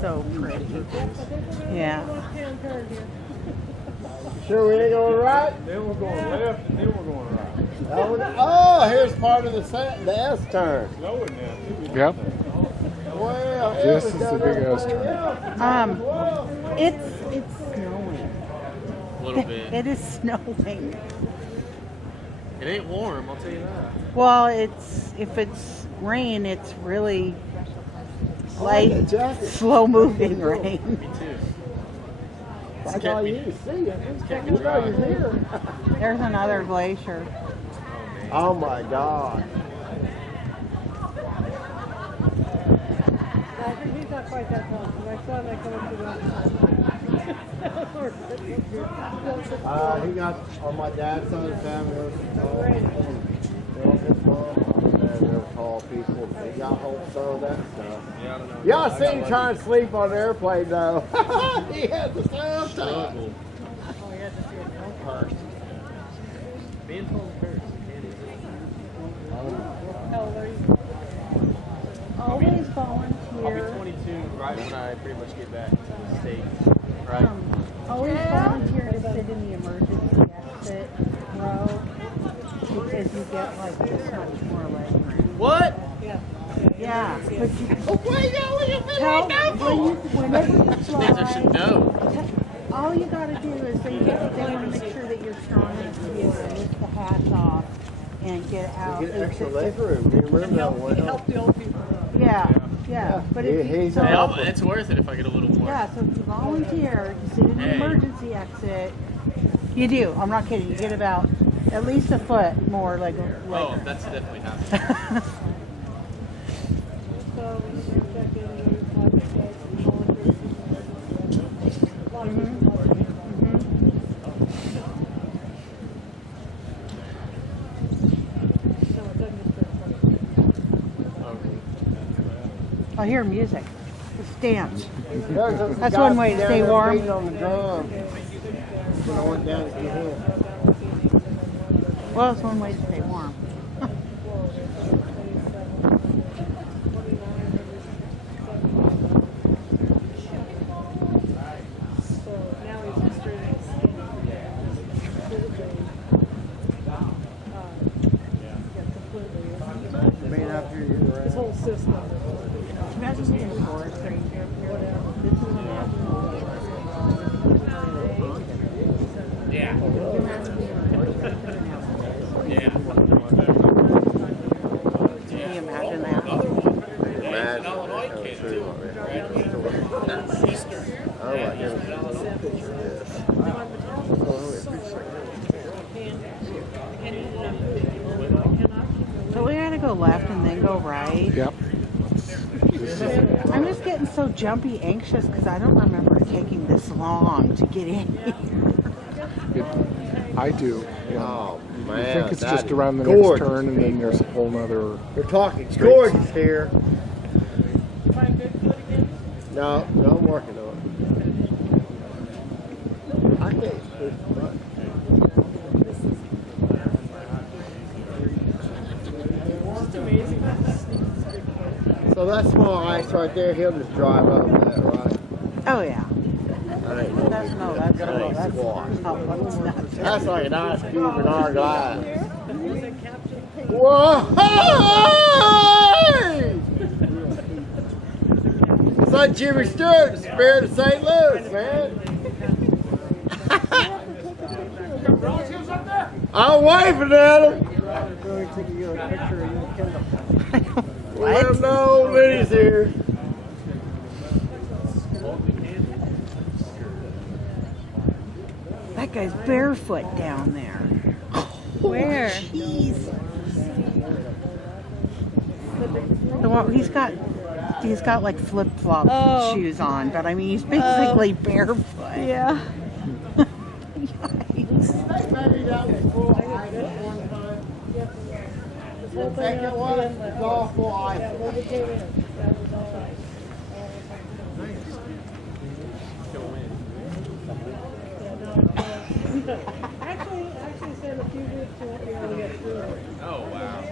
So pretty. Yeah. Sure we ain't going right? Then we're going left and then we're going right. Oh, here's part of the S turn. Slow it now. Yep. Well, This is the big S turn. It's snowing. A little bit. It is snowing. It ain't warm, I'll tell you that. Well, if it's rain, it's really light, slow moving rain. Me too. That's all you need to see. You know you're here. There's another glacier. Oh my God. He's not quite that tall. My son, I come up to He got on my dad's side of the family. They're tall people. They got hold of some of that stuff. Yeah, I don't know. Y'all seen him trying to sleep on the airplane though. He had the sound time. Oh, he had to see a car. Being told first. How old are you? Always I'll volunteer. be 22 right when I pretty much get back to the States. Right? Always volunteer to sit in the emergency exit row because you get like this much more leg room. What? Yeah, but you whenever you These are some fly, dough. all you gotta do is they want to make sure that you're strong enough to be able to lift the hatch off and get out. Get extra leg room. You remember that one? Help the old people. Yeah. But if you, He's so, It's worth it if I get a little more. yeah, so if you volunteer to sit in the emergency exit, you do. I'm not kidding. You get about at least a foot more leg room. Oh, that's definitely happening. So when you check in, you volunteers. A lot of people volunteer. So it doesn't just I hear music. It's dance. That's That's one way to stay warm. On the drum. When I went down to get him. Well, it's one way to stay warm. So now he's just straight Man, up here, you're his whole system. Imagine being a forest ranger. Yeah. Yeah. Can you imagine that? Imagine. Oh my So we gotta go left and then go right. Yep. I'm just getting so jumpy anxious because I don't remember taking this long to get in here. I do. Yeah. Oh man. I think it's that just is around the gorgeous, next turn, and then there's a whole nother. We're talking gorgeous here. Find Bigfoot again? No, I'm working on it. I can't push the button. It's amazing. So that small ice right there, he'll just drive over that, right? Oh yeah. That ain't no That's big no, deal. that's That no, ain't that's squash. not. That's like an ice cube in our glass. Was it Captain Pig? Whoa! It's like Jimmy Stewart, the spirit of St. Louis, man. I'm waving at him. Let him know Vinny's here. That guy's barefoot down there. Where? Jeez. The one he's got like flip flop Oh. shoes on, but I mean he's basically barefoot. Yeah. Yikes. Maybe that was full of ice at one time. The second one is all full of ice. I Yeah, we got two. Oh, wow.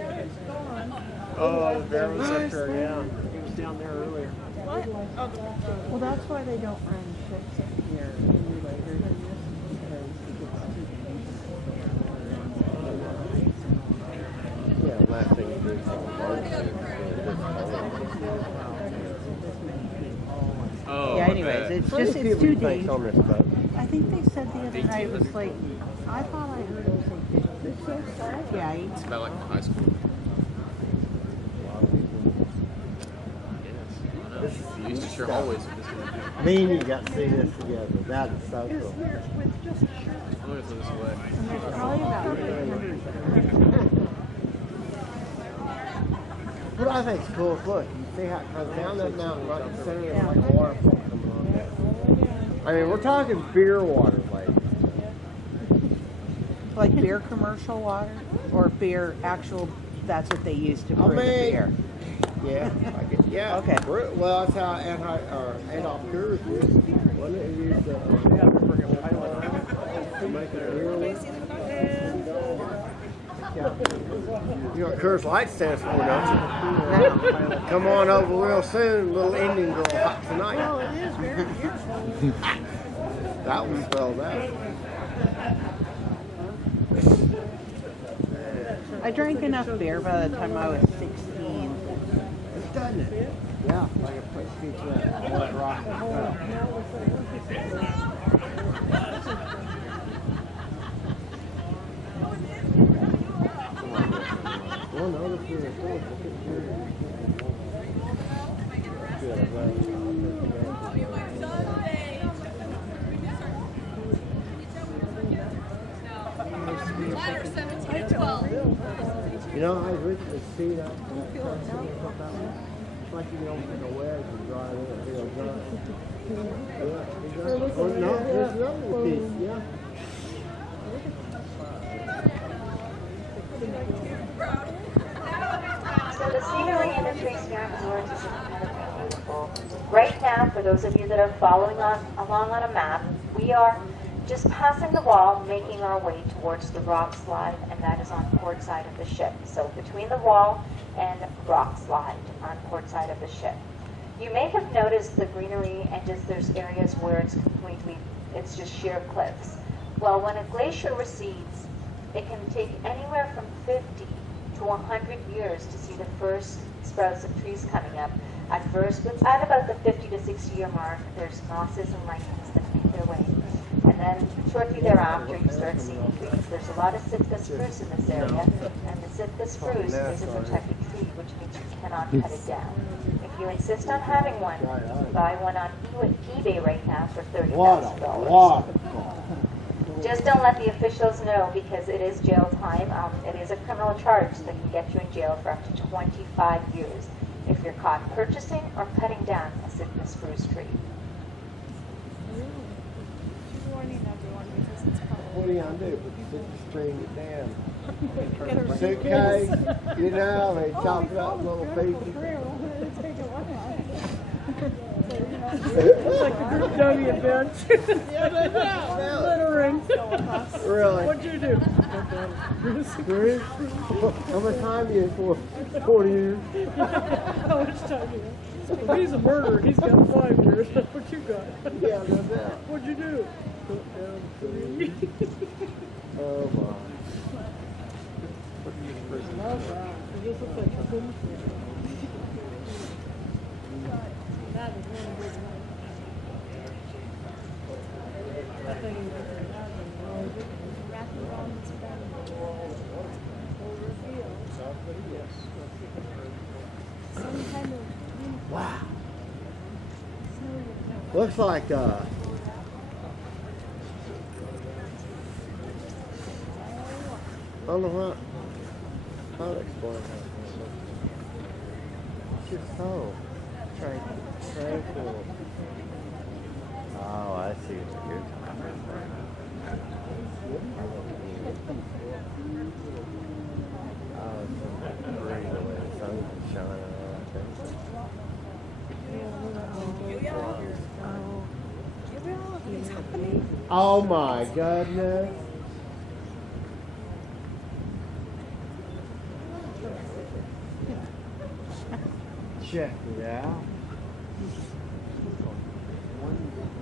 Oh, the bear was up there, yeah. He was down there earlier. Well, that's why they don't run ships up here any later than this, because it gets too dangerous. Yeah, last thing you do is have a Oh, Yeah, I anyways, bet. it's just, it's too dangerous. on this boat. I think they said the other night it was like, I thought I heard it was like, yeah, It's about like high school. Yes. You used to share hallways with this guy. Me and you got to see this together. That is so cool. I'm going to throw this away. and there's probably about 800. What I think is cool is look, you see how it comes down that mountain right in the center of like a waterfall coming on down. I mean, we're talking beer water, like. Like beer commercial water, or beer actual, that's what they use to brew the mean, beer. Yeah, yeah. Okay. Well, that's how Adolf Hitler did. Wasn't it? He used to make it beer with. You know what Coors Light stands for, don't you? Come on over real soon, little Indian girl hot tonight. Well, it is very beautiful. That will spell that. I drank enough beer by the time I was 16. Doesn't it? Yeah, like a place pizza at Rock. Well, no, this is Ladder 17 and 12. you know, I originally see that. It's like you don't take a wedge and drive in it. Real dry. Yeah, oh, no, there's another piece. Yeah. So the scenery in the Tracy Arm Fjord is incredibly beautiful. Right now, for those of you that are following along on a map, we are just passing the wall, making our way towards the rock slide, and that is on port side of the ship. So between the wall and rock slide on port side of the ship. You may have noticed the greenery and just there's areas where it's just sheer cliffs. Well, when a glacier recedes, it can take anywhere from 50 to 100 years to see the first sprouts of trees coming up. At first, at about the 50 to 60 year mark, there's mosses and lichens that make their way. And then shortly thereafter, you start seeing trees. There's a lot of Sitka spruce in this area, and the Sitka spruce is a protected tree, which means you cannot cut it down. If you insist on having one, buy one on eBay right now for $30,000. Just don't let the officials know, because it is jail time. It is a criminal charge that can get you in jail for up to 25 years if you're caught purchasing or cutting down a Sitka spruce tree. She's warning everyone because it's cold. What are you gonna do? Put the string it down. Suitcase, you know, they chop it up little pieces. It's like a group dummy event. Littering. Really? What'd you do? Bruce? How much time you for? 40 years. How much time do you have? Well, he's a murderer. He's got 5 years. What you got? Yeah, no doubt. What'd you do? Put down 3. Oh my. Oh, wow. This looks like a boom. That is one big one. That thing is wrapping around its back. Over a field. Some kind of Wow. snow. Looks like I don't know what. How to explain that. It's just so tranquil. Oh, I see what you're talking about. Oh, it's so pretty the way the sun is shining on. Oh my goodness. Check it out.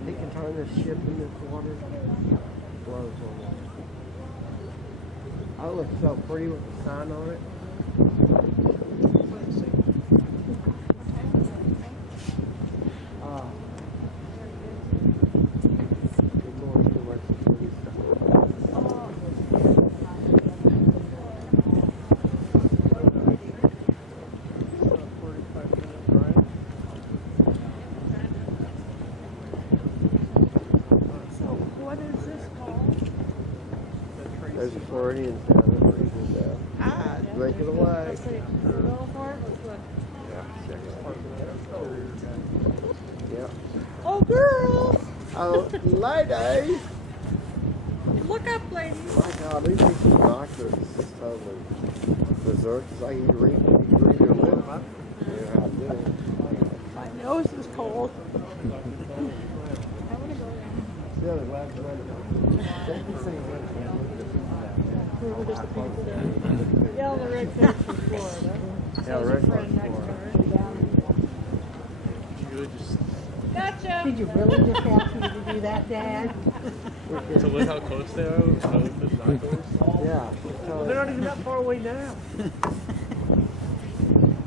He can turn this ship in this water. Blows on it. Oh, it looks so pretty with the sign on it. What is this called? There's a Floridian down there. Drink it away. Yeah. Oh, girls! Oh, ladies! Look up, ladies. My God, these people doctors is totally berserk. It's like you read your lip. Yeah, I do. My nose is cold. Yeah, the last one. Yeah, on the red fish from Florida. Yeah, red Friend fish next from door. You really just Gotcha. Did you really just ask me to do that, Dad? to look how close they are with the binoculars. Yeah. They're not even that far away now.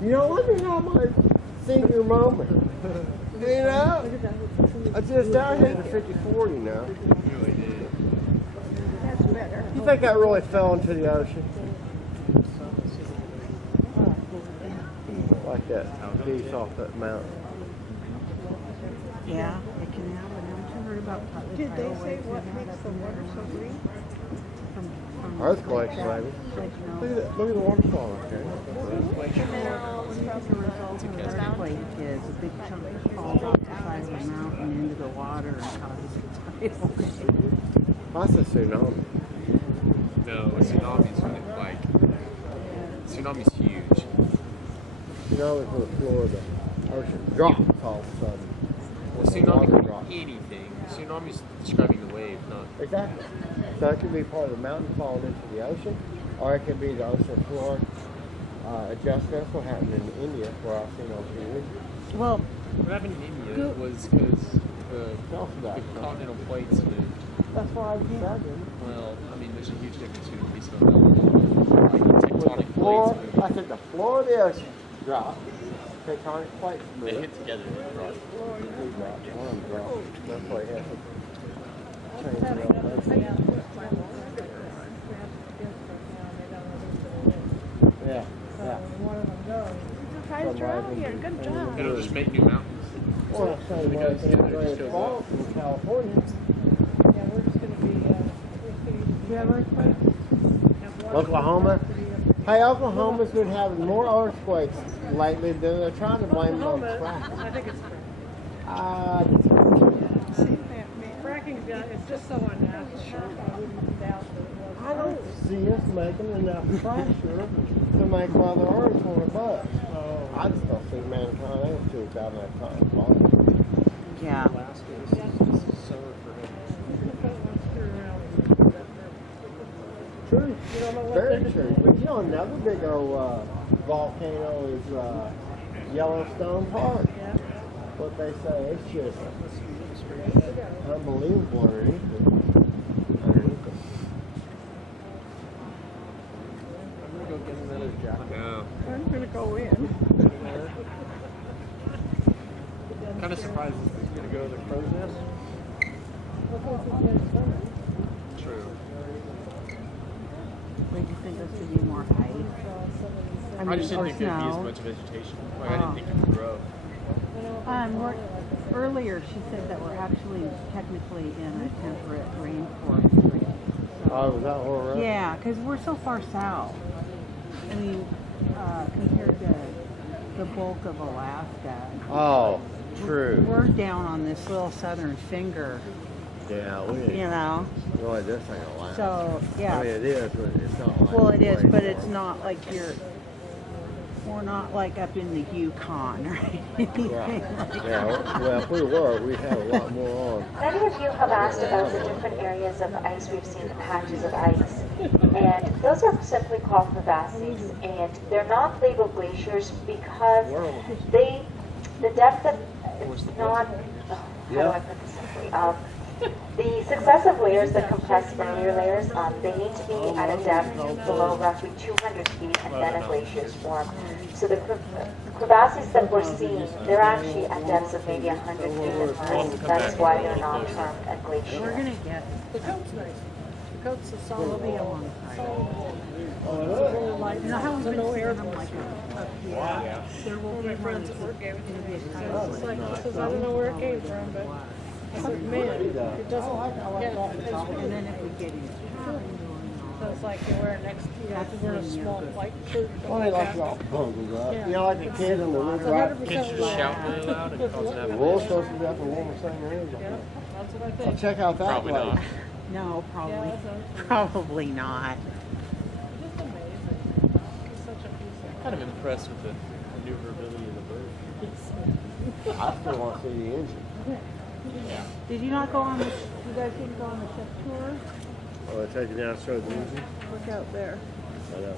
You know, let me have my senior moment. You know? I just out here to 50-40 now. You really did. That's better. You think I really fell into the ocean? Like that piece off that mountain. Yeah, it can happen. Haven't you heard about Did they say what makes the water so green? Earthquakes, maybe. Look at that. Look at the waterfall up there. The result of an earthquake is a big chunk falls off the side of the mountain into the water and causes a tidal wave. That's a tsunami. No, a tsunami's really like tsunami's huge. Tsunami from the floor of the ocean drops all of a sudden. Well, The tsunami water could drops. be anything. Tsunami's describing the wave, not. Exactly. So it could be part of the mountain falling into the ocean, or it could be the ocean floor adjusting. That's what happened in India, where I've seen on TV. Well, What happened in India was because Tell us about the it. continental plates moved. That's why I was saying. Well, I mean, there's a huge difference between a piece of metal like tectonic Floor, plates I moving. said the floor of the ocean dropped. Tectonic plates They moved. hit together. Two dropped. One dropped. That's why he has to change the elevation. Yeah, yeah. One of them goes. Guys, you're out here. Good job. It'll just make new mountains. Well, that's the same way Because together it just Great shows Falls in California. Yeah, we're just going to be. Oklahoma. Hey, Oklahoma's been having more earthquakes lately than they're trying to blame it on fracking. I think it's fracking. It's just so unnatural. I wouldn't doubt that it was. I don't see us making enough pressure to make Mother Earth want to bust. I just don't see mankind able to without enough time. yeah. True. Very true. But you know, another big old volcano is Yellowstone Park. What they say, it's just unbelievable underneath it. No. I'm going to go in. Kind of surprised it's going to go to the crow's nest. True. Did you think this would be more ice? I just didn't think there'd be as much vegetation. Like, I didn't think it would grow. Earlier she said that we're actually technically in a temperate rainforest region. So, Oh, is that where we're at? yeah, because we're so far south. I mean, compared to the bulk of Alaska. Oh, true. We're down on this little southern finger, Yeah, we you know. Boy, this ain't a lot. So, yeah. I mean, it is, but it's not like. Well, it is, but it's rainforest. not like we're not like up in the Yukon or anything Right. like that. Yeah, well, if we were, we'd have a lot more on. Many of you have asked about the different areas of ice we've seen, the patches of ice. And those are simply called crevasses, and they're not labeled glaciers because the depth of it's not. How do I put this simply? The successive layers that compress earlier layers, they need to be at a depth below roughly 200 feet, and then a glacier is formed. So the crevasses that we're seeing, they're actually at depths of maybe 100 feet and less. That's why they're not termed a glacier. We're gonna get The coat's nice. The coat's a solid. it'll be a long time. Solid light. You know how we've So been no seeing air them like pressure. up here? There will One of be my friends ones at work gave it to that'll me. be a She tidal says, wave. like, she says, I don't know where it came from, but I said, man, it doesn't, yeah, it's And really, then if we get into so it's like you're wearing next, you have to wear a small white shirt. Well, they like all bundled up. You know, like the kid in the It's river. Right? 100% Kids just wool. shout really loud and cause an The wool's avalanche. supposed to be up the warmest thing there is. Yeah, that's what I So think. check out that Probably place. not. no, probably, Yeah, that's probably not. just amazing. It's such a piece of. Kind of impressed with the maneuverability of the bird. I still want to see the engine. Did you not go on the, you guys didn't go on the ship tour? Oh, they take you down and show the engine? Look out there. I know.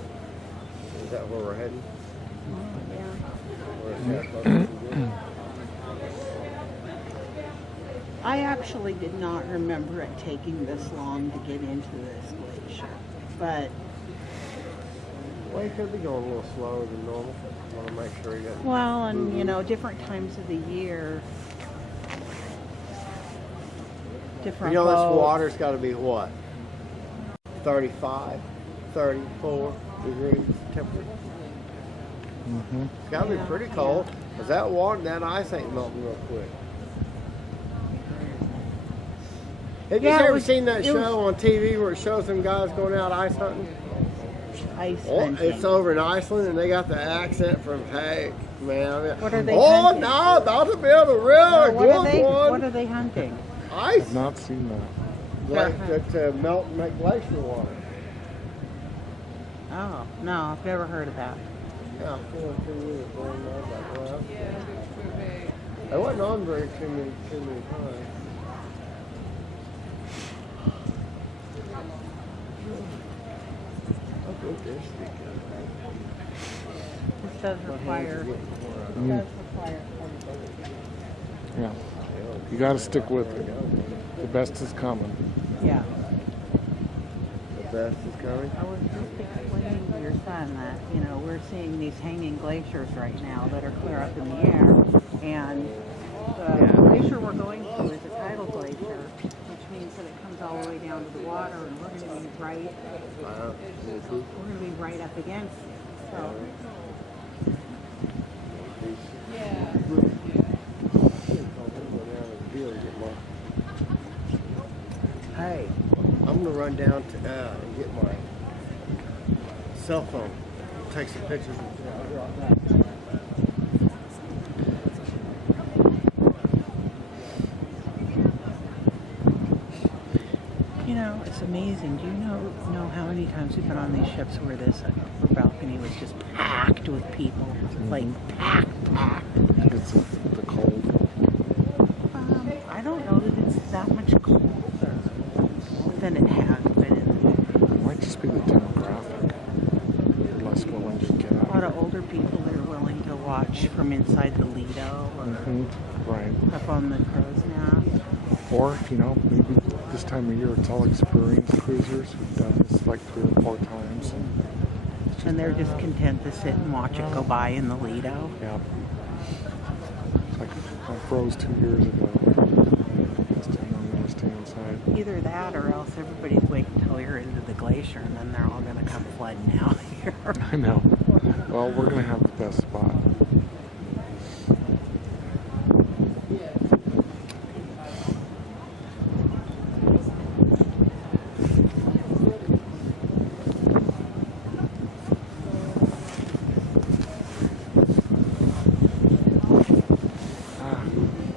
Is that where we're heading? Yeah. Where's that supposed to be? I actually did not remember it taking this long to get into this glacier, but, Well, he could be going a little slower than normal. Want to make sure he doesn't. well, and you know, different times of the year, different You know, this boats. water's got to be what? 35, 34 degrees temperature. It's got to be pretty cold. Because that water, that ice ain't melting real quick. Have you Yeah, it ever was- seen that it was- show on TV where it shows them guys going out ice hunting? Ice Oh, hunting. it's over in Iceland, and they got the accent from heck, man. I mean, What are they oh, hunting? no, about to build a real What are good they? one. What are they hunting? Ice, I've not seen that. like to melt and make glacier water. Oh no, I've never heard of that. Yeah, I feel like 2 years. Well, I was like, well, I wasn't on very too many times. I think this This does require. It does require. Yeah. You got to stick with it. The best is coming. Yeah. the best is coming. I was just explaining to your son that, you know, we're seeing these hanging glaciers right now that are clear up in the air. And the glacier we're going to is a tidal glacier, which means that it comes all the way down to the water, and we're going to be right, we're going to be right up against it. So, Hey, I'm gonna run down to and get my cell phone, take some pictures. you know, it's amazing. Do you know how many times we've been on these ships where this upper balcony was just packed with people? Like, packed. It's the cold. I don't know that it's that much colder than it has been. It might just be the demographic. They're less willing to get A lot out. of older people that are willing to watch from inside the Lido or Right. up on the crow's nest. Or, you know, maybe this time of year it's all experienced cruisers who've done this like 3 or 4 times. And they're just content to sit and watch it go by in the Lido. Yeah. It's like I froze 2 years ago. This time I'm going to stay inside. Either that or else everybody's waiting until you're into the glacier and then they're all going to come flooding out here. I know. Well, we're going to have the best spot.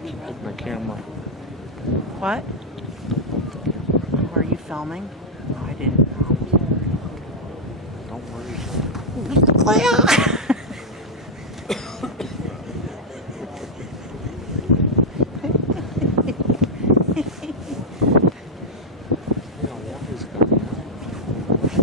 Hit my camera. What? Are you filming? Oh, I didn't know. Don't worry. Yeah, water's coming out.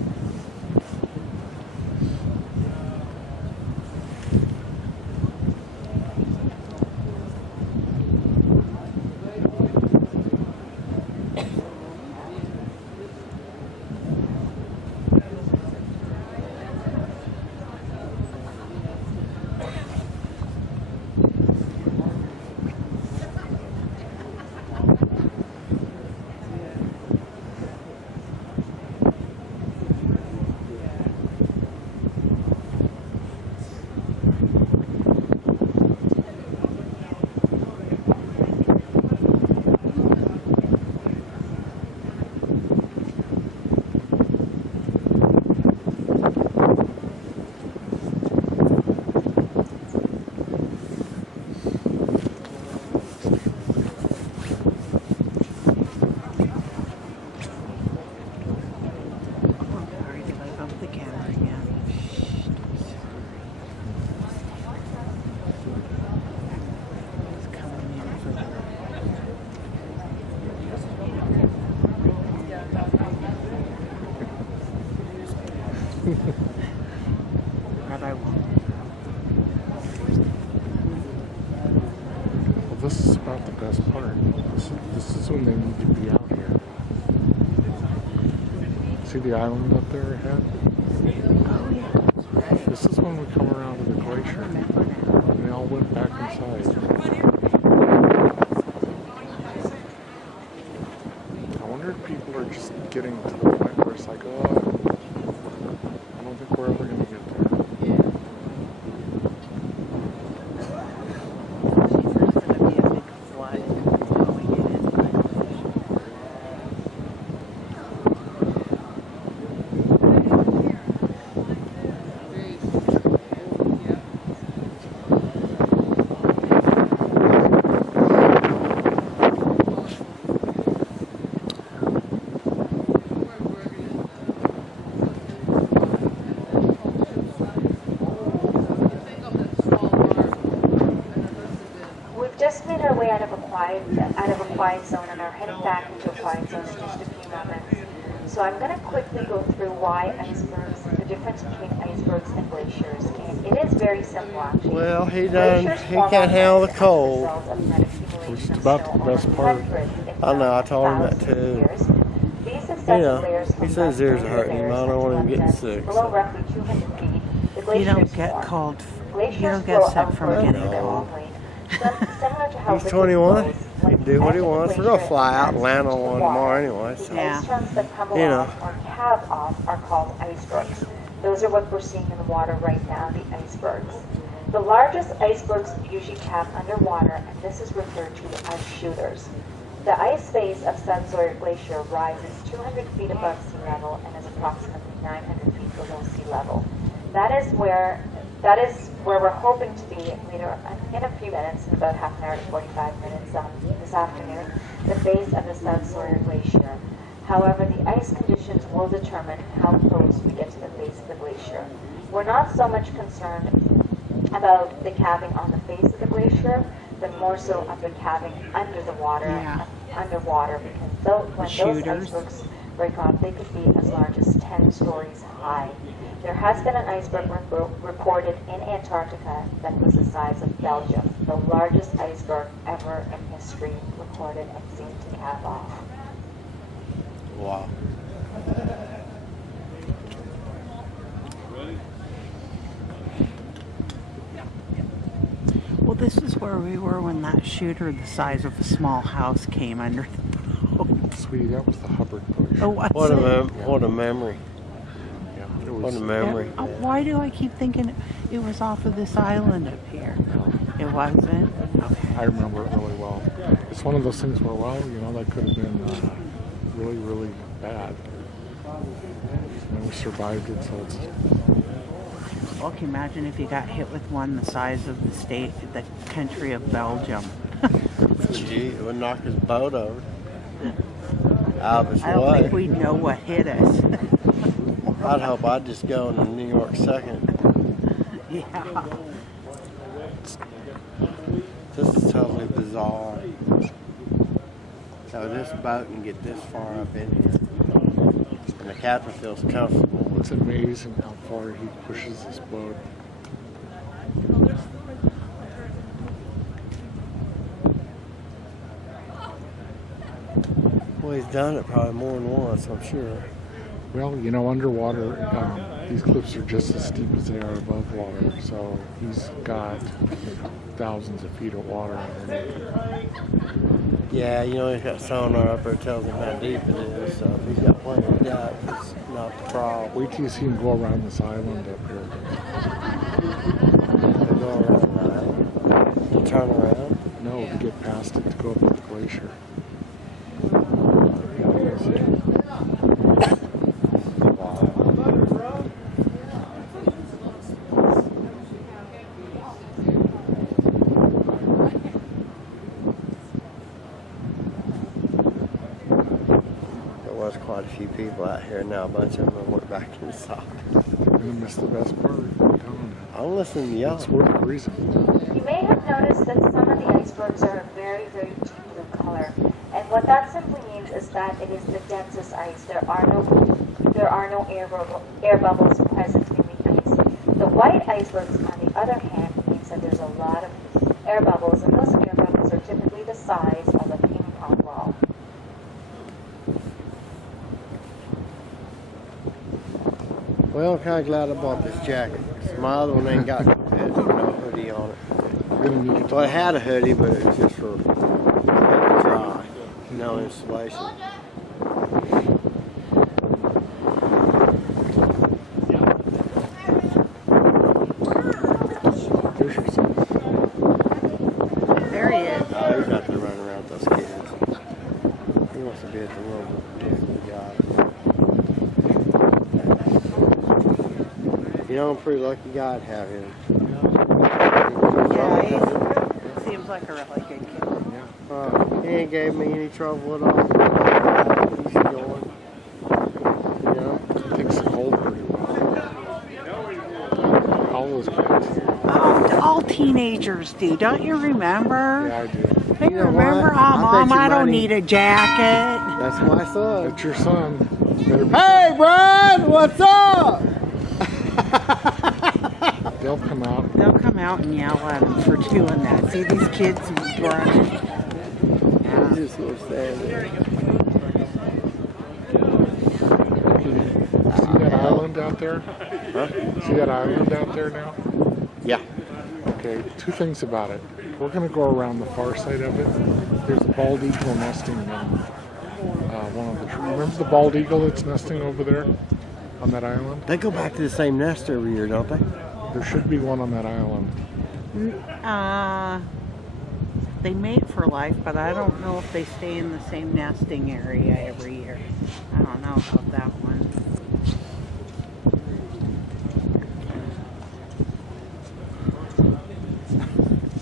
But I won't. Well, this is about the best part. This is when they need to be out here. See the island up there ahead? Oh yeah, that's right. This is when we come around to the glacier. And they all went back inside. I wonder if people are just getting to the point where it's like, oh, I don't think we're ever going to get there. There's going to be a big flood going in. We've just made our way out of a quiet zone and are heading back into a quiet zone in just a few moments. So I'm going to quickly go through why icebergs, the difference between icebergs and glaciers. And it is very simple actually. Well, he Glaciers form can't on handle the land as a cold. result of net accumulation Which is of about snow the best over part. hundreds, if I know, I not told him that thousands of too. years. These You successive know, layers he from says his ears are hurting him. I layers don't want him until getting depths sick. below So. roughly 200 feet, the You glaciers don't get form. cold. Glaciers You don't flow get sick from outward getting in their cold. own way. Similar to how He's liquid 21. flows He when can do what he the wants. We're glacier gonna fly out and land on enters the one water. tomorrow anyway. The So. Yeah. ice chunks that come You know. along or calve off are called icebergs. Those are what we're seeing in the water right now, the icebergs. The largest icebergs usually calve underwater, and this is referred to as shooters. The ice face of Sun Sawyer Glacier rises 200 feet above sea level and is approximately 900 feet below sea level. That is where we're hoping to be later in a few minutes, in about half an hour to 45 minutes this afternoon, the base of the South Sawyer Glacier. However, the ice conditions will determine how close we get to the base of the glacier. We're not so much concerned about the calving on the face of the glacier, but more so of the calving under the water, because when those icebergs break off, they could be as large as 10 stories high. There has been an iceberg reported in Antarctica that was the size of Belgium, the largest iceberg ever in history recorded and seen to calve off. Wow. Well, this is where we were when that shooter the size of a small house came under the boat. Sweetie, that was the Hubbard glacier. Oh, what's What it? what a memory. Yeah, it What was. a memory. Why do I keep thinking it was off of this island up here? It wasn't? Okay. I remember it really well. It's one of those things where, well, you know, that could have been really, really bad. And we survived it, so it's. Well, can you imagine if you got hit with one the size of the country of Belgium? Gee, it would knock his boat over. Out of his I don't think way. we'd know what hit us. I'd hope I'd just go into New York second. Yeah. This is totally bizarre. So this boat can get this far up in here. And the captain feels comfortable It's with it. amazing how far he pushes this boat. Well, he's done it probably more than once, I'm sure. Well, you know, underwater, these cliffs are just as steep as they are above water, so he's got thousands of feet of water underneath. Yeah, you know, he's got sonar up there that tells him how deep it is, so if he's got plenty of depth, it's not the problem. Wait till you see him go around this island up here. They go around that. To turn around. No, to get past it, to go up the glacier. There was quite a few people out here, now a bunch of them went back inside. You're gonna miss the best part. I'm telling you. I'm listening to y'all. It's worth the reason. You may have noticed that some of the icebergs are very, very deep blue color. And what that simply means is that it is the densest ice. There are are no air bubbles present in the ice. The white icebergs, on the other hand, means that there's a lot of air bubbles, and those air bubbles are typically the size of a ping pong ball. Well, I'm kind of glad I bought this jacket. My other one ain't got no hoodie on it. We're gonna need it. Well, it had a hoodie, but it was just for dry, no insulation. There's your son. There he is. Oh, he's out there running around with those kids. He wants to be at the little guy. You know, I'm a pretty lucky guy to have him. Yeah, he seems like a really good kid. He ain't gave me any trouble at all. He's going. You know? Takes the cold pretty well. All those kids. Oh, all teenagers do. Don't you remember? Yeah, I do. Don't You you know remember? what? Oh, I bet Mom, your I don't money- need a jacket. That's my son. That's your son. Better be. Hey, Brian, what's up? They'll come out. They'll come out and yell at him for doing that. See these kids running? I'm just gonna stand there. See that island out there? Huh? See that island out there now? Yeah. Okay, two things about it. We're going to go around the far side of it. There's a bald eagle nesting in one of the trees. Remember the bald eagle that's nesting over there on that island? They go back to the same nest every year, don't they? There should be one on that island. They mate for life, but I don't know if they stay in the same nesting area every year. I don't know about that one.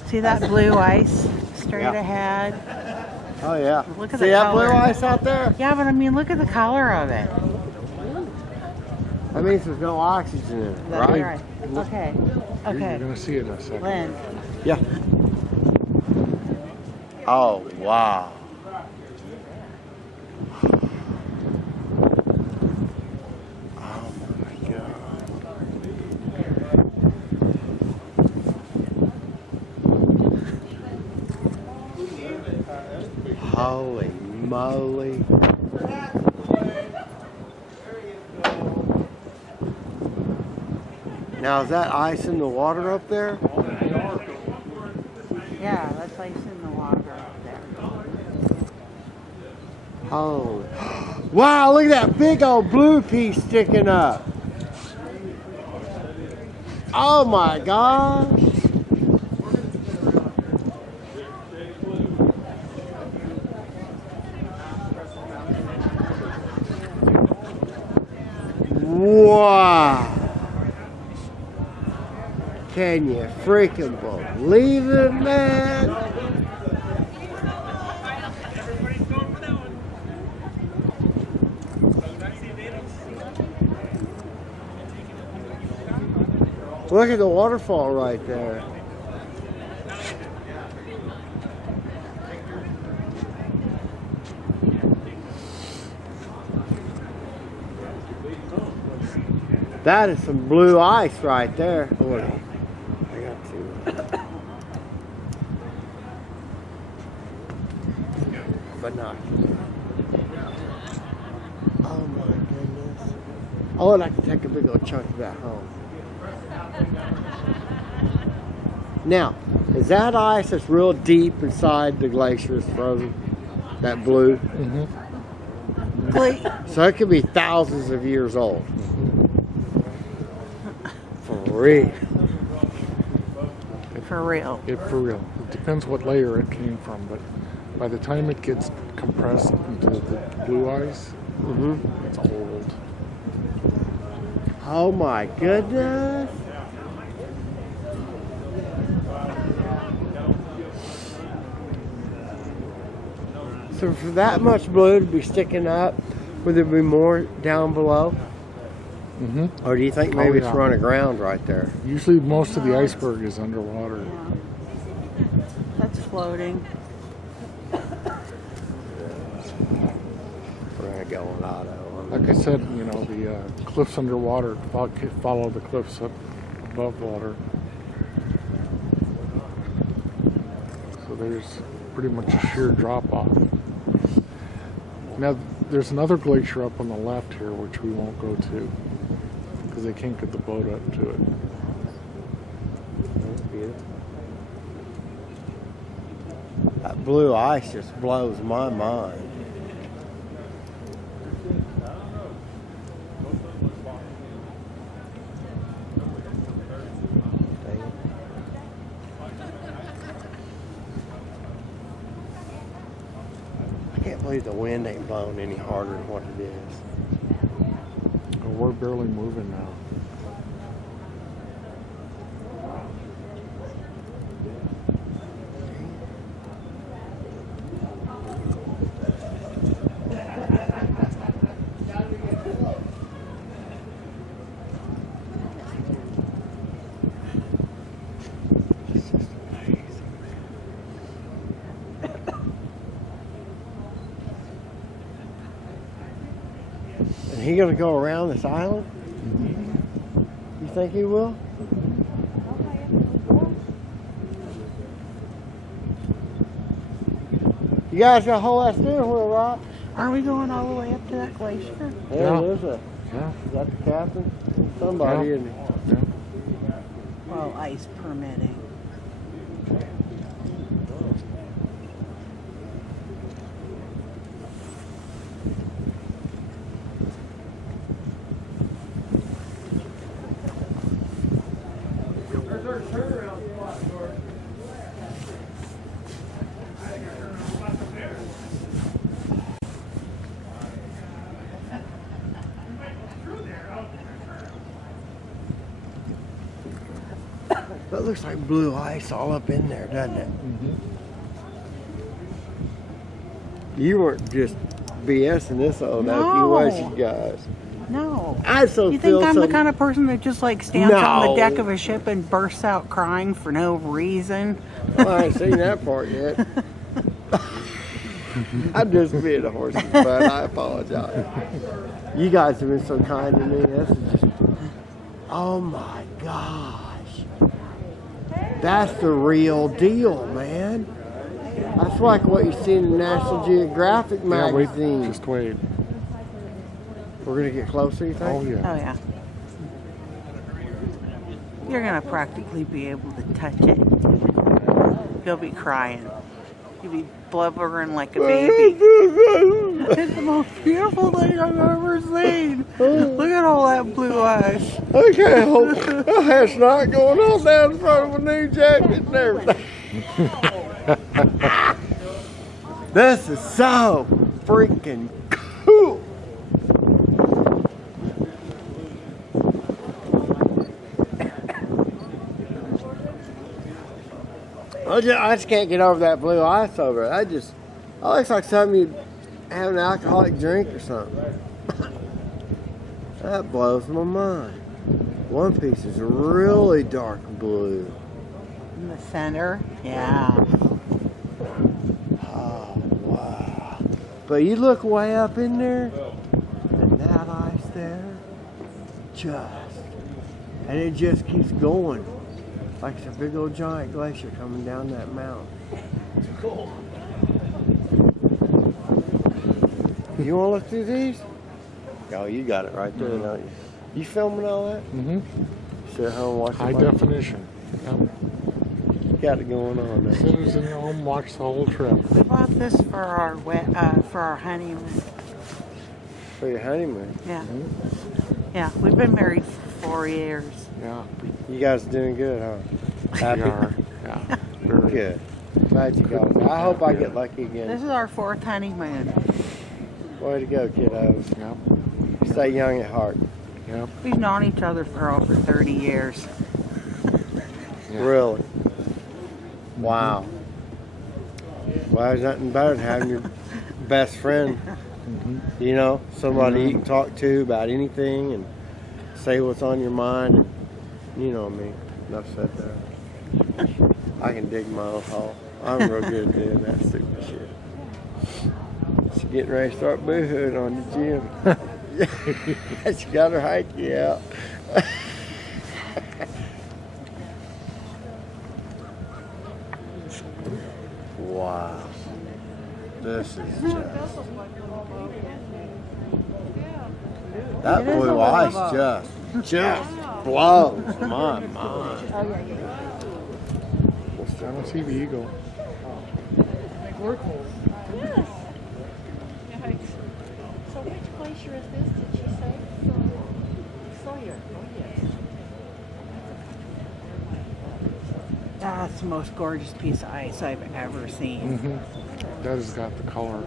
See that blue ice straight Yeah. ahead? Oh, yeah. Look at See the that blue color. ice out there? Yeah, but I mean, look at the color of it. That means there's no oxygen in it, That's right? right. Okay. You're Okay. going to see it in a second. Lynn. Yeah. Oh, wow. Oh, my God. Holy moly. Now, is that ice in the water up there? Yeah, that's ice in the water up there. Holy. Wow, look at that big old blue piece sticking up. Oh my gosh. Wow. Can you freaking believe it, man? Look at the waterfall right there. That is some blue ice right there. Boy, I got to. Binoculars. Oh my goodness. Oh, and I can take a big old chunk of that home. Now, is that ice that's real deep inside the glacier is frozen? That blue? So it could be thousands of years old. For real. For real. For real. It depends what layer it came from, but by the time it gets compressed into the blue ice, it's old. Oh my goodness. So for that much blue to be sticking up, would there be more down below? Or do you think maybe it's run aground right there? Usually most of the iceberg is underwater. That's floating. We're gonna go on auto. Like I said, you know, the cliffs underwater follow the cliffs up above water. So there's pretty much a sheer drop off. Now there's another glacier up on the left here which we won't go to because they can't get the boat up to it. That's beautiful. That blue ice just blows my mind. I can't believe the wind ain't blowing any harder than what it is. Oh, we're barely moving now. And he gonna go around this island? You think he will? You guys got to hold that steering wheel, right? Are we going all the way up to that glacier? Yeah, Yeah. there's a. Yeah. Is that the captain? Somebody, Yeah. isn't it? Yeah. Well, ice permitting. That looks like blue ice all up in there, doesn't it? You weren't just BSing this on that. You was, you guys. No. I so You feel think I'm the some- kind of person that just like stands on No. the deck of a ship and bursts out crying for no reason? Well, I ain't seen that part yet. I'm just being a horse's butt. I apologize. You guys have been so kind to me. This is just. Oh my gosh. That's the real deal, man. That's like what you see in the National Geographic Yeah, wait, magazine. just wait. We're gonna get closer, you think? Oh yeah. Oh yeah. You're gonna practically be able to touch it. You'll be crying. You'll be blubbering like a baby. It's the most beautiful thing I've ever seen. Look at all that blue ice. I can't hope that's not going on down in front of a new jacket and everything. This is so freaking cool. I just can't get over that blue ice over it. That looks like something you'd have an alcoholic drink or something. That blows my mind. One piece is really dark blue. In the center, yeah. Oh, wow. But you look way up in there, and that ice there, and it just keeps going. Like it's a big old giant glacier coming down that mountain. You want to look through these? Oh, you got it right there, don't you? You filming all that? Mm-hmm. Sit at home and watch High it. definition. Yep. You got it going on there. Sit in home, watch the whole trip. We bought this for our honeymoon. For your honeymoon. Yeah. Yeah, we've been married for 4 years. Yeah. You guys are doing good, huh? Happy? We are. Yeah. Very Good. Glad you guys. I hope I get lucky again. This is our 4th honeymoon. Way to go, kiddos. Yep. Stay young at heart. Yep. We've known each other for over 30 years. Yeah. Really. Wow. Well, there's nothing better than having your best friend. You know, somebody you can talk to about anything and say what's on your mind. And, you know me. Enough said there. I can dig my own hole. I'm real good at doing that stupid shit. She's getting ready to start boohooing on the gym. She got her hanky out. Wow. This is just. That It is a blue little ice boat. just blows my mind. Oh, yeah, yeah. I don't see the eagle. Yes. So which glacier is this, did she say? Sawyer. Oh, yes. That's the most gorgeous piece of ice I've ever seen. Mm-hmm. That has got the color.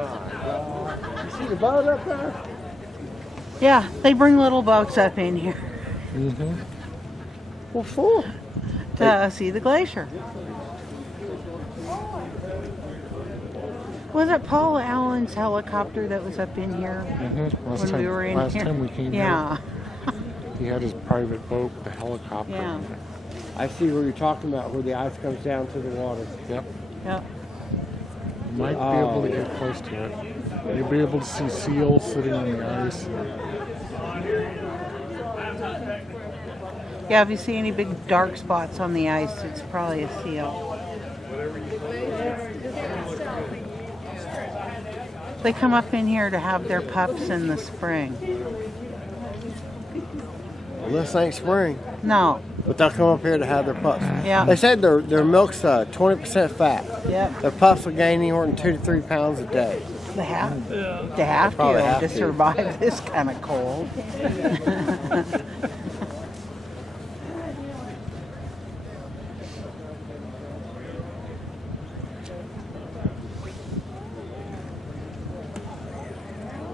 You see the boat up there? Yeah, they bring little boats up in here Mm-hmm. What for? to see the glacier. Was it Paul Allen's helicopter that was up in here Mm-hmm. when we were in last here? time we came Yeah. here, he had his private boat with the helicopter. Yeah. in it. I see what you're talking about, where the ice comes down to the water. Yep. Yep. You might be able to get close to it. You'll be able to see seals sitting on the ice. Yeah, if you see any big dark spots on the ice, it's probably a seal. They come up in here to have their pups in the spring. Well, this ain't spring, No. but they'll come up here to have their pups. Yeah. They said their milk's 20% fat. Yep. Their pups will gain anywhere from 2 to 3 pounds a day. They have to Probably have to. survive this kind of cold.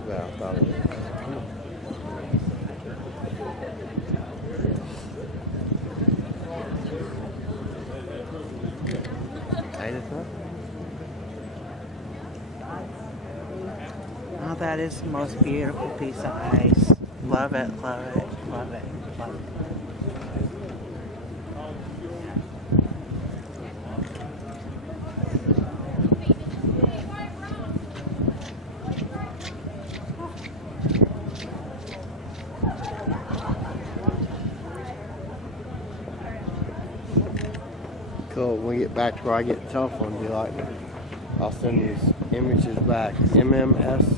Yeah, I thought it was. Ain't it fun? Oh, that is the most beautiful piece of ice. Love it, love it, love it, love it. cool. When we get back to where I get the telephone, do you like it? I'll send these images back. MMS.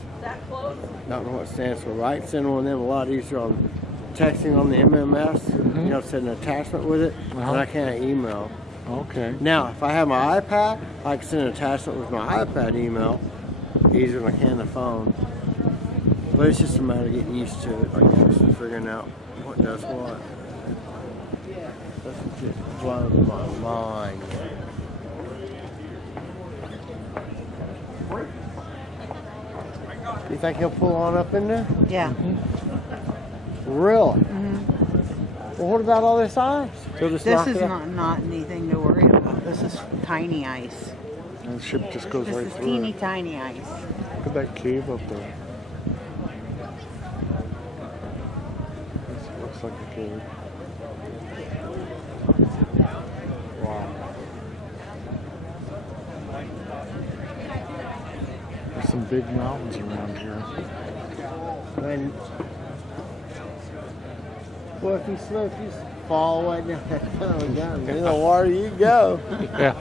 Not know what it stands for, right? Send one of them a lot easier on texting on the MMS. You know, send an attachment with it, and I can't email. Okay. Now, if I have my iPad, I can send an attachment with my iPad email easier than I can the phone. But it's just a matter of getting used to it, I guess, and figuring out what does what. That's just blows my mind. You think he'll pull on up in there? Yeah. Really? Well, what about all this ice? So This is not anything to worry about. This is tiny ice. And the ship just goes This right is through teeny it. tiny ice. Look at that cave up there. This looks like a cave. Wow. There's some big mountains around here. And well, if you slip, you fall right down that tunnel down. In the water you go. Yeah.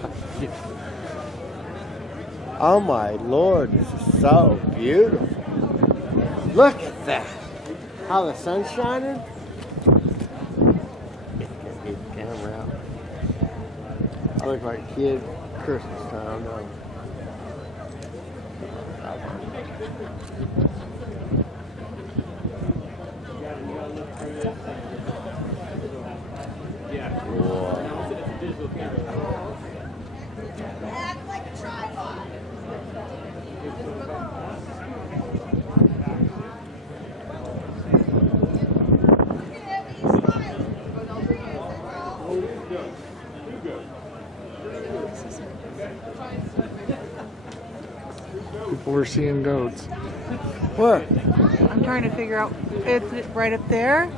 Oh my Lord, this is so beautiful. Look at that. How the sun's shining. Get the camera out. I look like a kid Christmas time, don't I? Act like a tripod. People were seeing goats. Where? I'm trying to figure out. Is it right up there?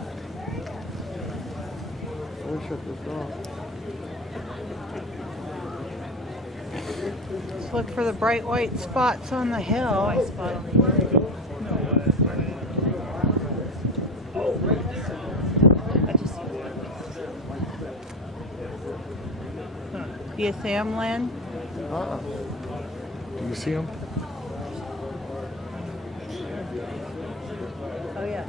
Let me shut this off. Let's look for the bright white spots on the hill. Do you see them, Lynn? Do you see them?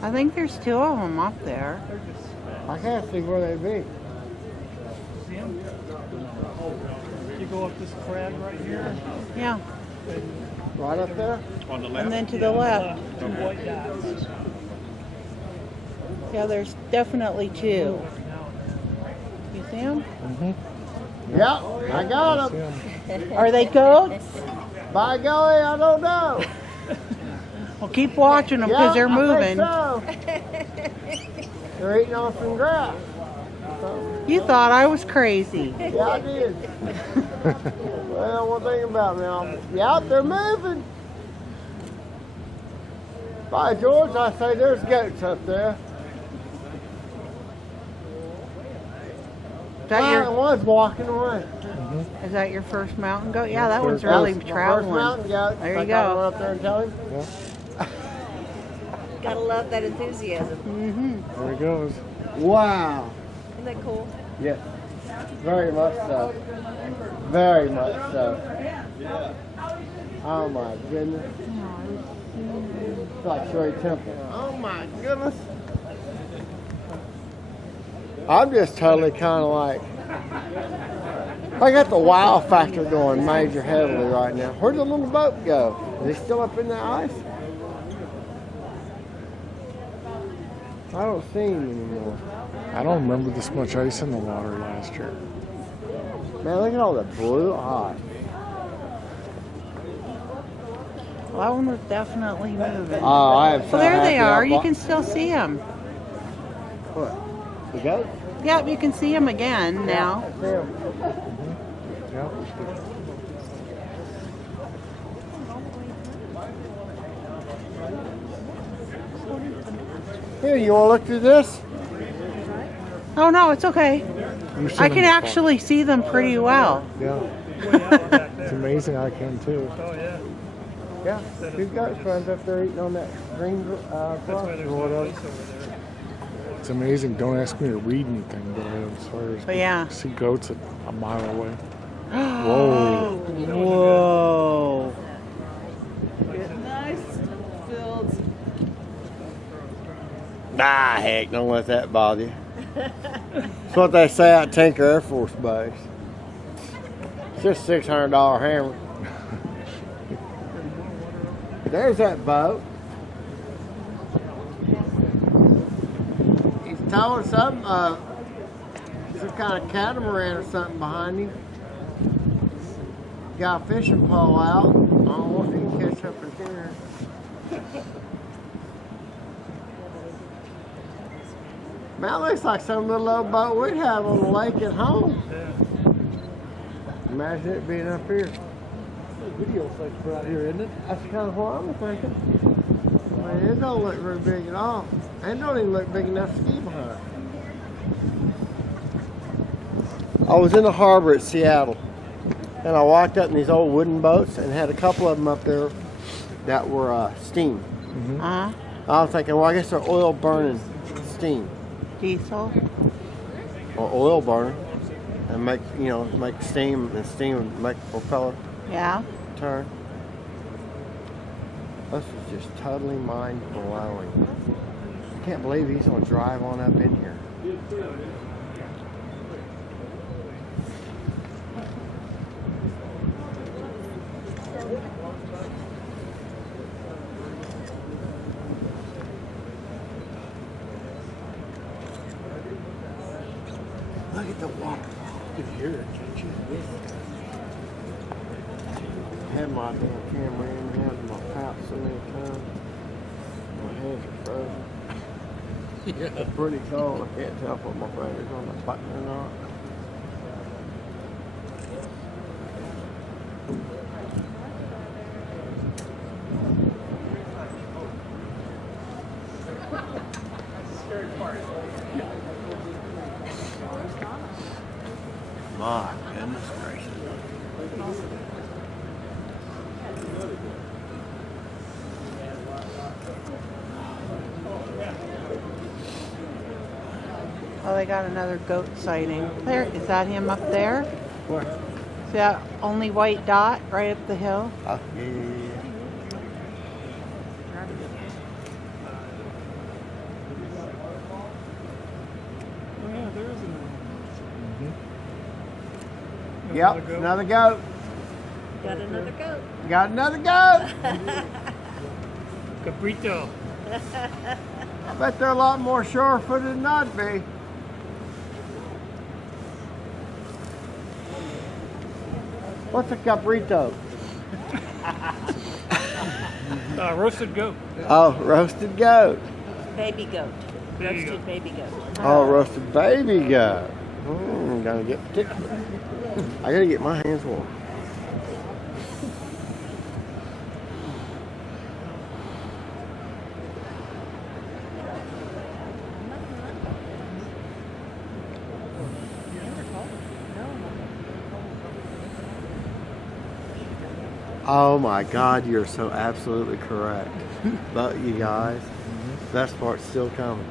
I think there's two of them up there. I can't see where they be. See him? You go up this crag right here. Yeah. Right up there? On the left. And then to the left. Two white dots. Yeah, there's definitely two. You see them? Yep, I got See them. 'em. Are they goats? By golly, I don't know. Well, keep watching them because they're moving. I think so. They're eating on some grass. You thought I was crazy. Yeah, I did. Well, one thing about me, yep, they're moving. By George, I say there's goats up there. One's walking away. Is that your first mountain goat? Yeah, that one's That's really my first traveling. mountain goat. There you Think I'll run go. up there and tell him? Gotta love that enthusiasm. There he goes. Wow. Isn't that cool? Yes. Very much so. Very much so. Oh my goodness. It's like Shirley Temple. Oh my goodness. I'm just totally kind of like, I got the wow factor going major heavily right now. Where'd the little boat go? Is he still up in that ice? I don't see him anymore. I don't remember this much ice in the water last year. Man, look at all the blue ice. Well, that one was definitely moving. Oh, I am so Well, there they happy I are. You bought- can still see them. What? The goat? Yep, you can see them again now. I see 'em. Yeah. Here, you want to look through this? Oh no, it's okay. You've seen I them can before. actually see them pretty well. Yeah. It's amazing I can too. Oh yeah. Yeah, two goats runs up there eating on that green grass or whatever. Over there. It's amazing. Don't ask me to read anything, but as far as But yeah. see goats a mile away. Whoa. Whoa. Nice fields. Nah, heck, don't let that bother you. That's what they say at Tinker Air Force Base. It's just $600 hammer. There's that boat. He's towing something, some kind of catamaran or something behind him. Got a fishing pole out. I don't know what he can catch up in here. Man, that looks like some little old boat we'd have on the lake at home. Imagine it being up here. Video place for out here, isn't it? That's kind of what I'm thinking. I mean, it don't look very big at all. It don't even look big enough to ski behind. I was in the harbor at Seattle, and I walked up in these old wooden boats and had a couple of them up there that were steam. Uh-huh. I was thinking, well, I guess they're oil burning steam Diesel. or oil burning, and make steam, and steam would make the propeller Yeah. turn. This is just totally mind blowing. I can't believe he's gonna drive on up in here. Look at the waterfall. You can hear it, can't you? Had my damn camera in had my pouch so many times. My hands are frozen. Yeah. It's pretty cold. I can't tell if my fingers on the button or not. My goodness gracious. Oh, they got another goat sighting. There, is that him up there? Where? See that only white dot right up the hill? Yeah. Oh yeah, there is Yep, another goat. Got another goat. Got another goat. Cabrito. I bet they're a lot more sure-footed than I'd be. What's a cabrito? Roasted goat. Oh, roasted goat. Baby goat. There you Roasted go. baby goat. Oh, roasted baby goat. Gotta get particular. I gotta get my hands warm. Oh my God, you're so absolutely correct. But you guys, best part's still coming.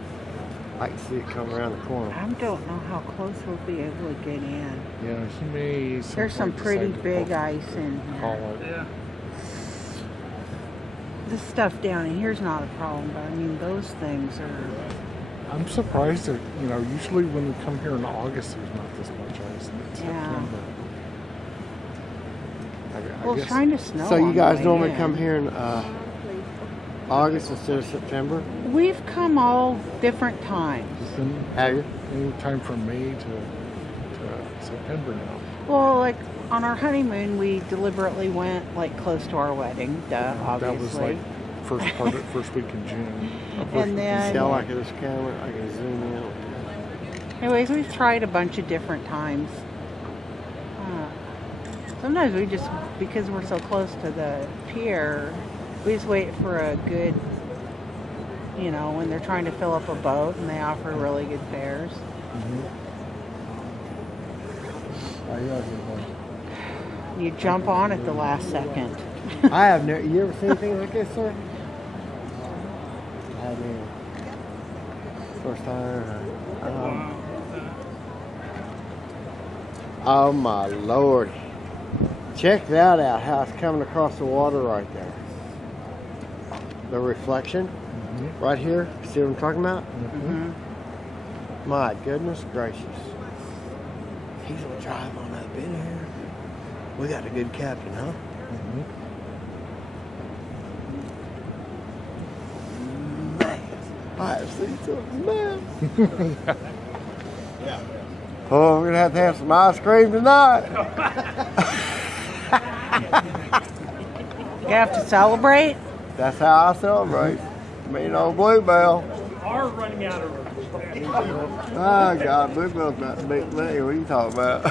I can see it come around the corner. I don't know how close we'll be able to get in. Yeah, he may. There's some pretty big ice in Call here. it. Yeah. This stuff down in here's not a problem, but I mean those things are. I'm surprised that usually when we come here in August, there's not this much ice. In Yeah. September. I Well, it's guess- trying to snow. So you on the guys way normally in. come here in August instead of September? We've come all different times. Have you? Any time from May to September now. Well, like on our honeymoon, we deliberately went like close to our wedding, obviously. That was like first week in June. And then, See, I like this camera. I can zoom in. anyways, we've tried a bunch of different times. Sometimes we just, because we're so close to the pier, we just wait for a good, when they're trying to fill up a boat and they offer really good fares. You jump on at the last second. I have never. You ever seen anything like this, sir? I haven't. course, oh my Lord. Check that out, how it's coming across the water right there. The reflection right here. See what I'm talking about? My goodness gracious. He's gonna drive on up in here. We got a good captain, huh? Man, I have seen something, man. Oh, we're gonna have some ice cream tonight. You have to celebrate? That's how I celebrate. Me and old Bluebell. Are running out of room. Oh God, Bluebell's about to beat me. What are you talking about?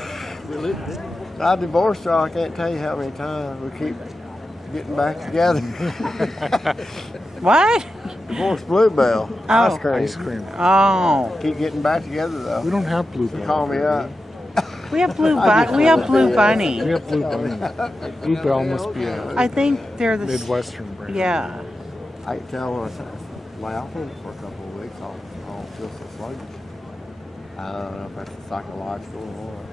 I divorced her. I can't tell you how many times we keep getting back together. What? Divorced Bluebell. Ice cream. Ice cream. Oh. Keep getting back together though. We don't have Bluebell. Call me up. We have blue bunny. We have blue bunny. We have Blue Bunny. Bluebell must be a I think they're the Midwestern brand. Yeah. I can tell when I lay off him for a couple of weeks, I'll feel so sluggish. I don't know if that's psychological or what.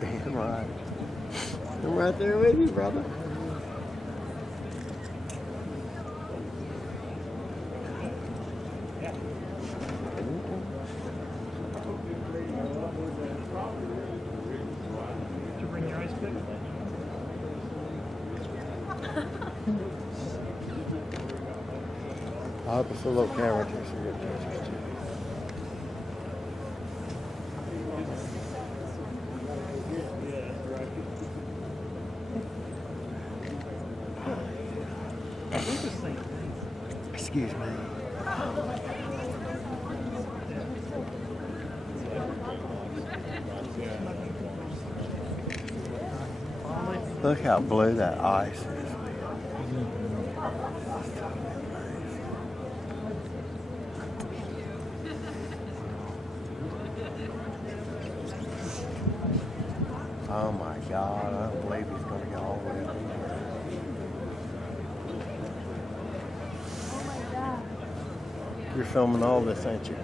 Damn right. I'm right there with you, brother. Did you bring your ice pick? I'll put a little camera too, so you get pictures too. Excuse me. Look how blue that ice is. Oh my God, I don't believe he's going to go all the way up in here. You're filming all this, ain't you?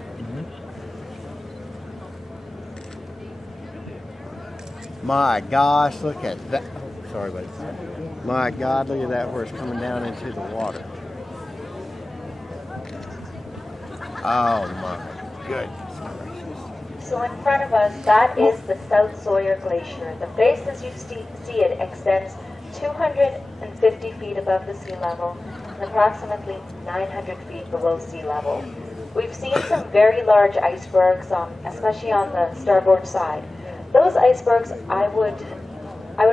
My gosh, look at that. Oh, sorry, buddy. My God, look at that where it's coming down into the water. Oh my goodness. So in front of us, that is the South Sawyer Glacier. The face as you see it extends 250 feet above the sea level and approximately 900 feet below sea level. We've seen some very large icebergs, especially on the starboard side. Those icebergs, I would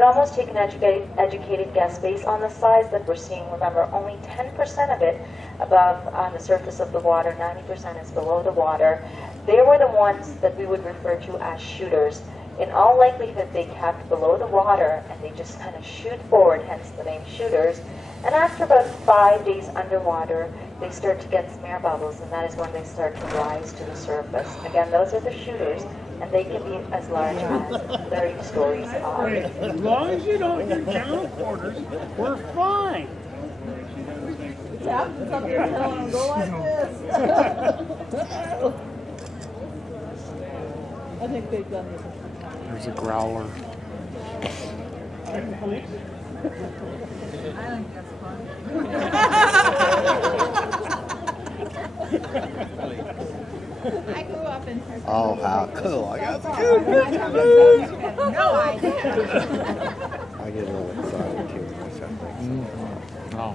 almost take an educated guess based on the size that we're seeing. Remember, only 10% of it above on the surface of the water, 90% is below the water. They were the ones that we would refer to as shooters. In all likelihood, they kept below the water and they just kind of shoot forward, hence the name shooters. And after about 5 days underwater, they start to get some air bubbles, and that is when they start to rise to the surface. Again, those are the shooters, and they can be as large as 30 stories high. As long as you don't use down quarters, we're fine. Tap is up your hill and go like this. I think they've done this a few times. There's a growler. I grew up in her. Oh, how cool. I got some No idea. I get a little excited too. Oh,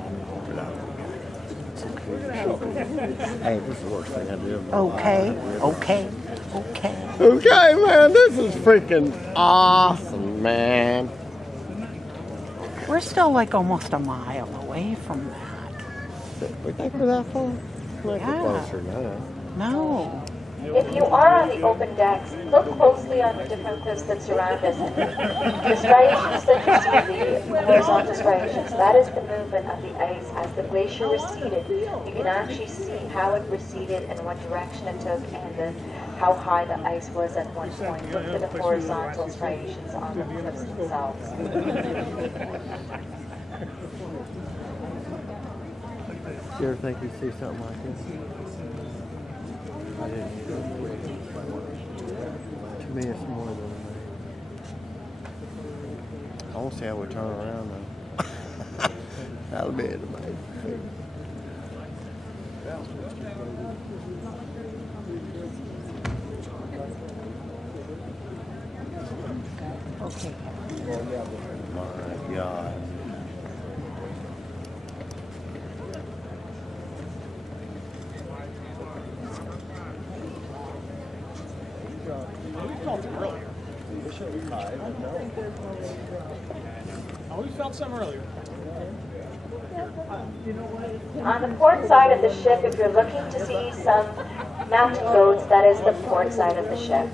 Hey, this is the worst thing I do. Okay. Okay, man, this is freaking awesome, man. We're still like almost a mile away from that. We think we're that far? Might be Yeah. closer now. No. If you are on the open decks, look closely on the different cliffs that surround us. The striations that you see, the horizontal striations, that is the movement of the ice. As the glacier receded, you can actually see how it receded and what direction it took and how high the ice was at one point. Look at the horizontal striations on the cliffs themselves. You ever think you'd see something like this? I didn't. To me, it's more than amazing. I want to see how we turn around though. That'll be it, amazing. Okay. My God. We felt them earlier. Oh, we felt some earlier. On the port side of the ship, if you're looking to see some mountain goats, that is the port side of the ship.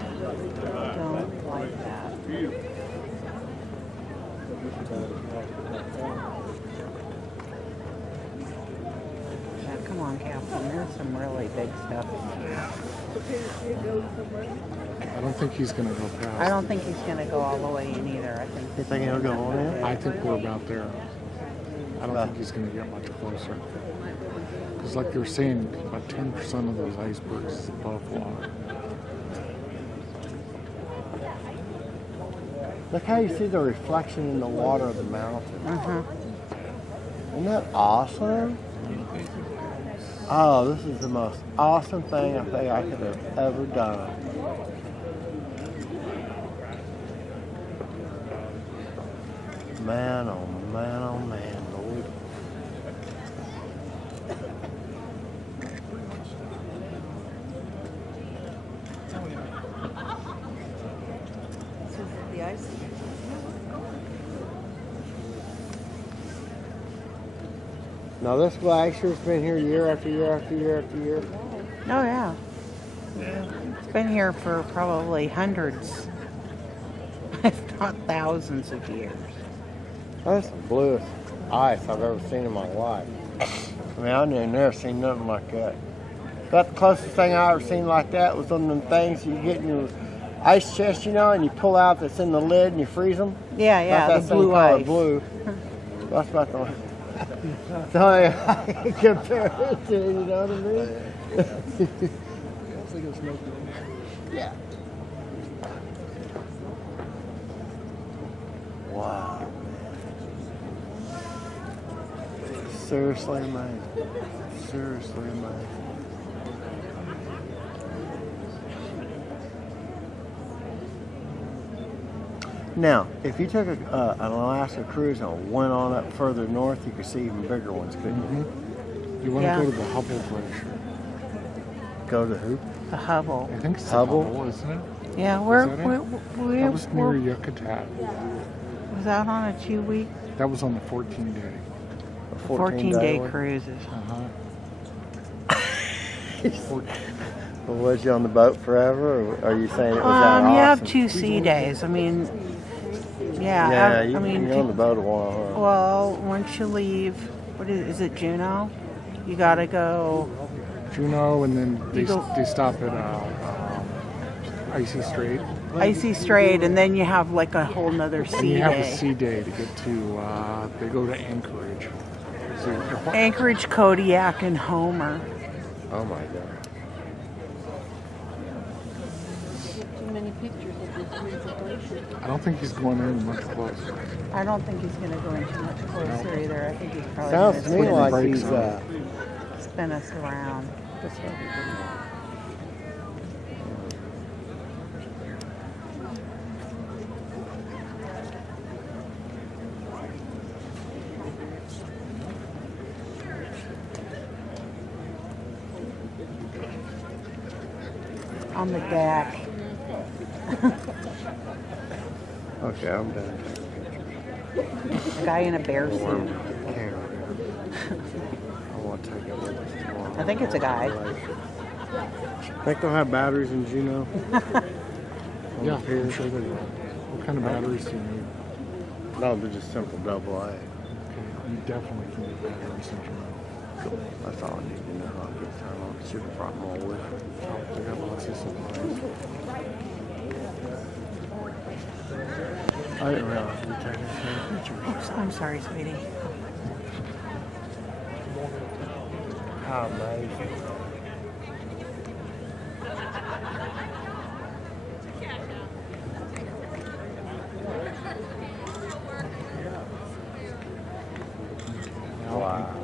Don't like that. Yeah, come on, Captain. There's some really big stuff in here. I don't think he's going to go past. I don't think he's going to go all the way in either. I think You think he'll go on in? I think we're about there. I don't think he's going to get much closer. Because like they're saying, about 10% of those icebergs is above water. Look how you see the reflection in the water of the mountain. Isn't that awesome? Oh, this is the most awesome thing I think I could have ever done. Man, oh man, oh man, Lord. the ice. Now this glacier's been here year after year after year after year. Oh yeah. It's been here for probably hundreds, if not thousands of years. That's the bluest ice I've ever seen in my life. I mean, I've never seen nothing like that. About the closest thing I ever seen like that was one of them things you get in your ice chest, you know, and you pull out that's in the lid and you freeze them. Yeah, yeah, That's the that blue same color, ice. blue. That's about the one. So I can compare it to, you know what I mean? Yeah. Wow. Seriously amazing. Seriously amazing. Now, if you took an Alaska cruise and went on up further north, you could see even bigger ones, couldn't you? You want Yeah. to go to the Hubble Glacier. Go to who? The Hubble. I think it's Hubble? the Hubble, isn't it? Yeah, that we're That was near Yucatan. was out on a 2-week, That was on the 14-day. 14-day one? cruises. Well, was you on the boat forever, or are you saying it was that You have awesome? 2 sea days. I mean, yeah. Yeah, I mean, you're on the boat a while, huh? well, once you leave, what is it, Juneau? You gotta go. Juneau, and then they go- stop at Icy Strait. Icy Strait, and then you have like a whole nother And sea you have day. a sea day to get to, they go to Anchorage. So Anchorage, Kodiak, and Homer. Oh my God. Too many pictures of this beautiful glacier. I don't think he's going in much closer. I don't think he's gonna go in too much closer either. I think he's probably Sounds to gonna me the like brakes he's on. spin us around. On the deck. Okay, I'm done. A guy in a bear suit. Camera. I want to take it with us tomorrow. I think it's a guy. Think they'll have batteries in Juneau? Yeah, I'm sure they will. What kind of batteries do you need? No, they're just simple AA. Okay, you definitely can get batteries in Juneau. Cool. That's all I need to know. I'll get time on. Should have brought more with me. Oh, they got lots of supplies. I didn't realize we were taking the same pictures. Oops, I'm sorry, sweetie. How amazing.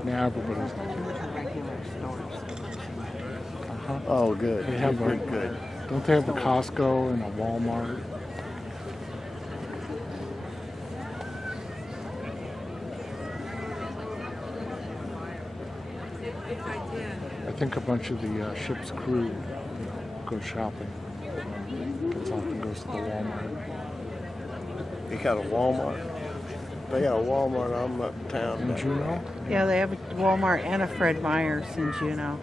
Now everybody's. Regular stores. Uh-huh. Oh, good. They have Good. Don't they have a Costco and a Walmart? I think a bunch of the ship's crew go shopping. Gets off and goes to the Walmart. You got a Walmart. They got a Walmart on uptown. In Juneau? Yeah, they have a Walmart and a Fred Meyer's in Juneau,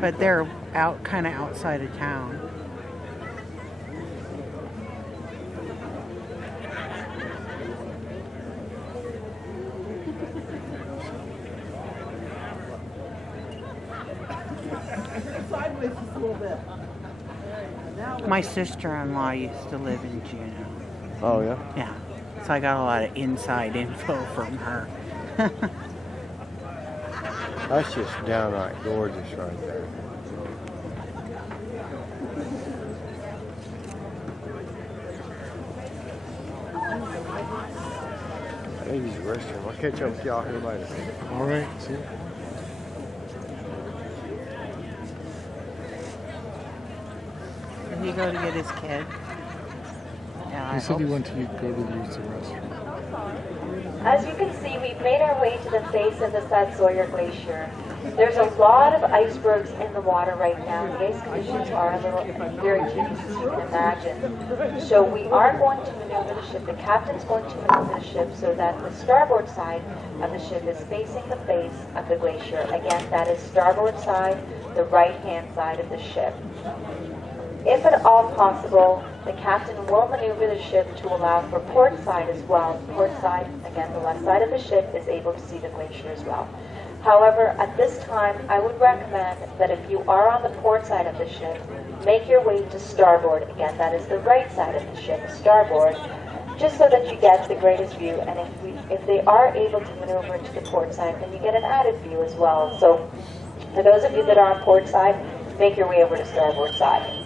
but they're out kind of outside of town. Sideways just a little bit. My sister-in-law used to live in Juneau. Oh, yeah? Yeah, so I got a lot of inside info from her. That's just downright gorgeous right there. I need to use the restroom. I'll catch up with y'all here later. All right. See ya. Did he go to get his kid? Yeah, He said he went to go to use the restroom. As you can see, we've made our way to the face of the Sawyer Glacier. There's a lot of icebergs in the water right now. The ice conditions are a little very tricky, as you can imagine. So we are going to maneuver the ship. The captain's going to maneuver the ship so that the starboard side of the ship is facing the face of the glacier. Again, that is starboard side, the right-hand side of the ship. If at all possible, the captain will maneuver the ship to allow for port side as well. Port side, again, the left side of the ship is able to see the glacier as well. However, at this time, I would recommend that if you are on the port side of the ship, make your way to starboard. Again, that is the right side of the ship, starboard, just so that you get the greatest view. And if they are able to maneuver to the port side, then you get an added view as well. So for those of you that are on port side, make your way over to starboard side.